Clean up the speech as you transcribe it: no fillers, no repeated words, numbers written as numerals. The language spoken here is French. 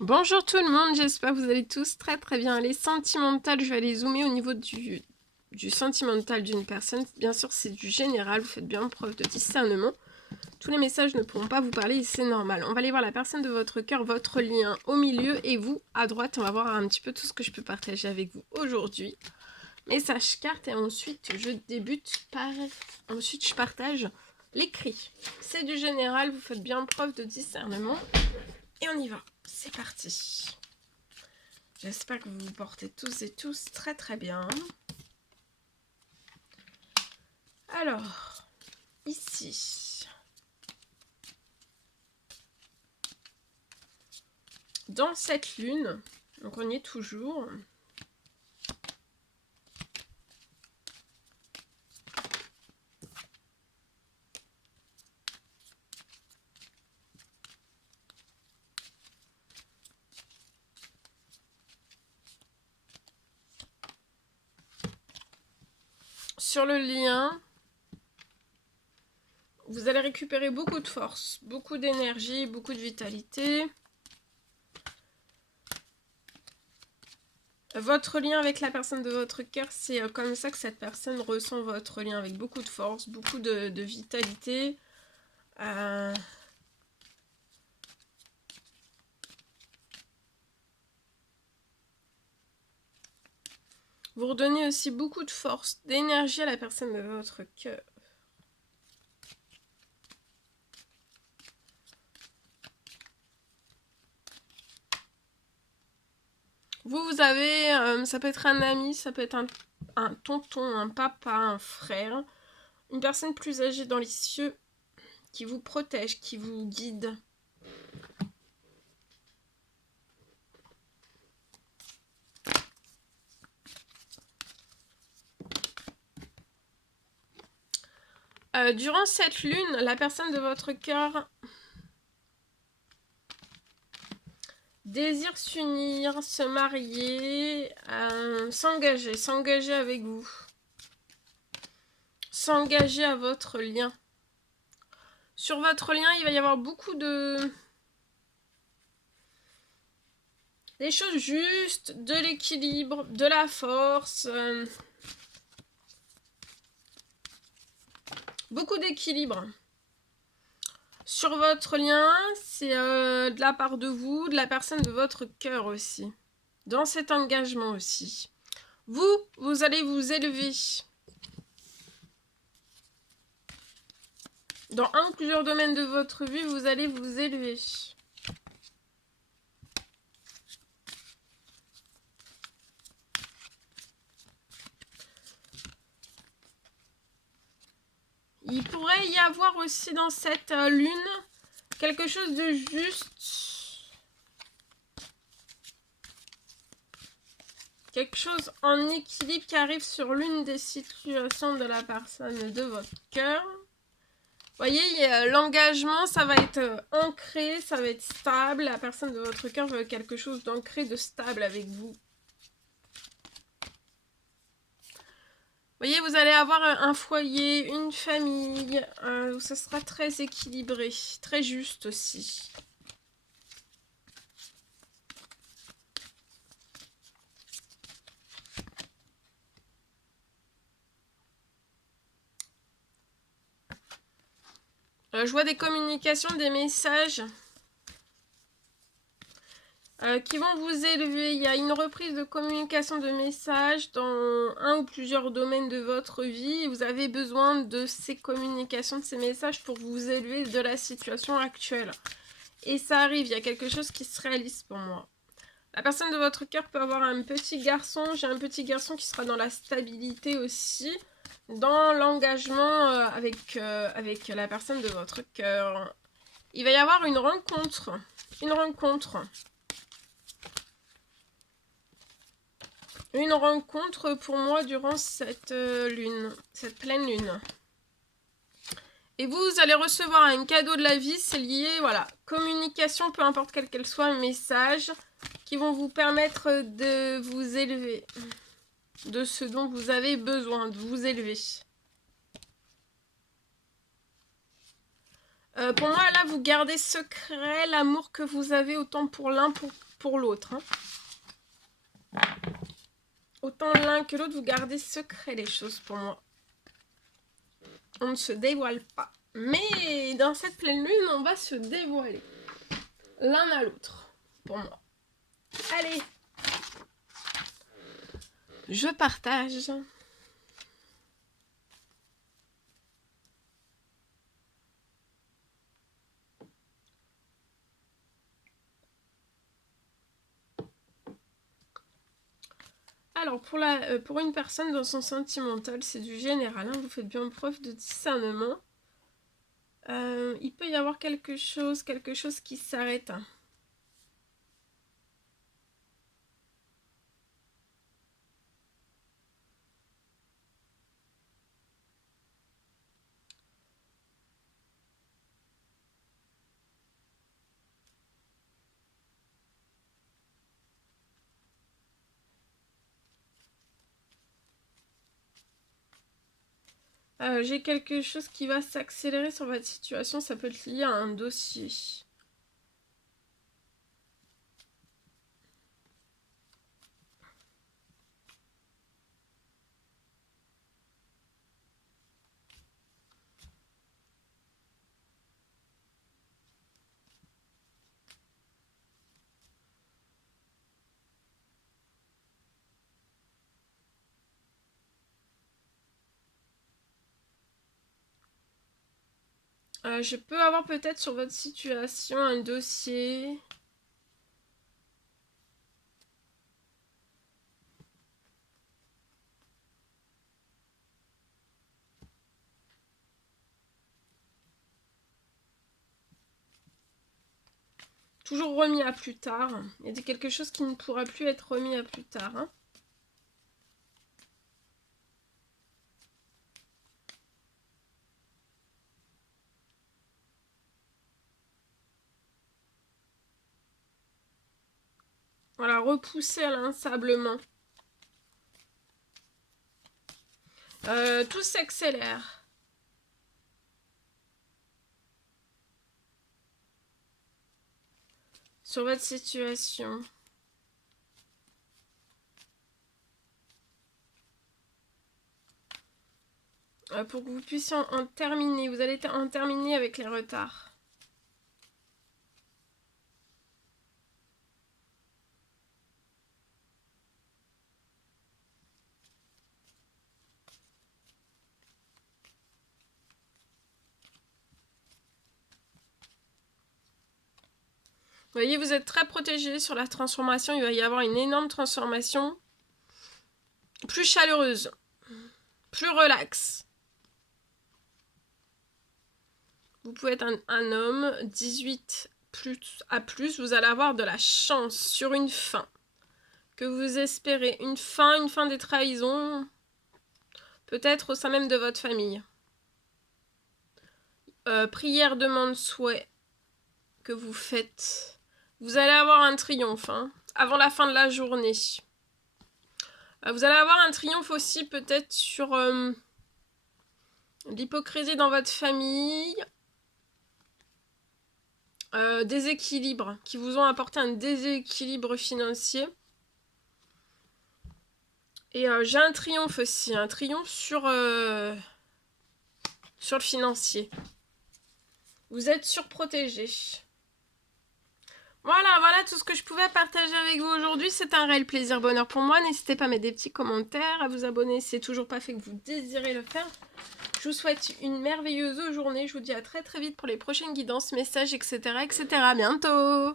Bonjour tout le monde, j'espère que vous allez tous très bien. Les sentimentales, je vais aller zoomer au niveau du sentimental d'une personne. Bien sûr, c'est du général, vous faites bien preuve de discernement. Tous les messages ne pourront pas vous parler et c'est normal. On va aller voir la personne de votre cœur, votre lien au milieu et vous à droite. On va voir un petit peu tout ce que je peux partager avec vous aujourd'hui. Message carte et ensuite je débute par... Ensuite je partage l'écrit. C'est du général, vous faites bien preuve de discernement. Et on y va, c'est parti. J'espère que vous vous portez tous et tous très bien. Alors, ici, dans cette lune, donc on y est toujours. Sur le lien, vous allez récupérer beaucoup de force, beaucoup d'énergie, beaucoup de vitalité. Votre lien avec la personne de votre cœur, c'est comme ça que cette personne ressent votre lien, avec beaucoup de force, beaucoup de vitalité. Vous redonnez aussi beaucoup de force, d'énergie à la personne de votre cœur. Vous avez, ça peut être un ami, ça peut être un tonton, un papa, un frère, une personne plus âgée dans les cieux qui vous protège, qui vous guide. Durant cette lune, la personne de votre cœur désire s'unir, se marier, s'engager avec vous, s'engager à votre lien. Sur votre lien, il va y avoir beaucoup des choses justes, de l'équilibre, de la force, beaucoup d'équilibre. Sur votre lien, c'est de la part de vous, de la personne de votre cœur aussi. Dans cet engagement aussi. Vous allez vous élever. Dans un ou plusieurs domaines de votre vie, vous allez vous élever. Il pourrait y avoir aussi dans cette lune quelque chose de juste. Quelque chose en équilibre qui arrive sur l'une des situations de la personne de votre cœur. Vous voyez, l'engagement, ça va être ancré, ça va être stable. La personne de votre cœur veut quelque chose d'ancré, de stable avec vous. Vous voyez, vous allez avoir un foyer, une famille, où ça sera très équilibré, très juste aussi. Je vois des communications, des messages qui vont vous élever. Il y a une reprise de communication de messages dans un ou plusieurs domaines de votre vie. Et vous avez besoin de ces communications, de ces messages pour vous élever de la situation actuelle. Et ça arrive, il y a quelque chose qui se réalise pour moi. La personne de votre cœur peut avoir un petit garçon. J'ai un petit garçon qui sera dans la stabilité aussi, dans l'engagement avec la personne de votre cœur. Il va y avoir une rencontre. Une rencontre pour moi durant cette lune, cette pleine lune. Et vous allez recevoir un cadeau de la vie, c'est lié, voilà, communication, peu importe quelle qu'elle soit, un message qui vont vous permettre de vous élever, de ce dont vous avez besoin, de vous élever. Pour moi, là, vous gardez secret l'amour que vous avez autant pour l'un pour l'autre. Hein. Autant l'un que l'autre, vous gardez secret les choses pour moi. On ne se dévoile pas. Mais dans cette pleine lune, on va se dévoiler. L'un à l'autre, pour moi. Allez. Je partage. Alors, pour une personne dans son sentimental, c'est du général. Hein, vous faites bien preuve de discernement. Il peut y avoir quelque chose qui s'arrête. Hein. J'ai quelque chose qui va s'accélérer sur votre situation. Ça peut être lié à un dossier. Je peux avoir peut-être sur votre situation un dossier. Toujours remis à plus tard. Il y a quelque chose qui ne pourra plus être remis à plus tard. Hein. Voilà, repousser inlassablement. Tout s'accélère. Sur votre situation. Pour que vous puissiez en terminer. Vous allez en terminer avec les retards. Vous voyez, vous êtes très protégé sur la transformation. Il va y avoir une énorme transformation. Plus chaleureuse. Plus relax. Vous pouvez être un homme, 18 à plus. Vous allez avoir de la chance sur une fin. Que vous espérez. Une fin des trahisons. Peut-être au sein même de votre famille. Prière, demande, souhait que vous faites. Vous allez avoir un triomphe hein, avant la fin de la journée. Vous allez avoir un triomphe aussi peut-être sur l'hypocrisie dans votre famille. Déséquilibre, qui vous ont apporté un déséquilibre financier. Et j'ai un triomphe aussi, un triomphe sur le financier. Vous êtes surprotégé. Voilà tout ce que je pouvais partager avec vous aujourd'hui. C'est un réel plaisir, bonheur pour moi. N'hésitez pas à mettre des petits commentaires, à vous abonner si c'est toujours pas fait que vous désirez le faire. Je vous souhaite une merveilleuse journée. Je vous dis à très très vite pour les prochaines guidances, messages, etc. etc. À bientôt!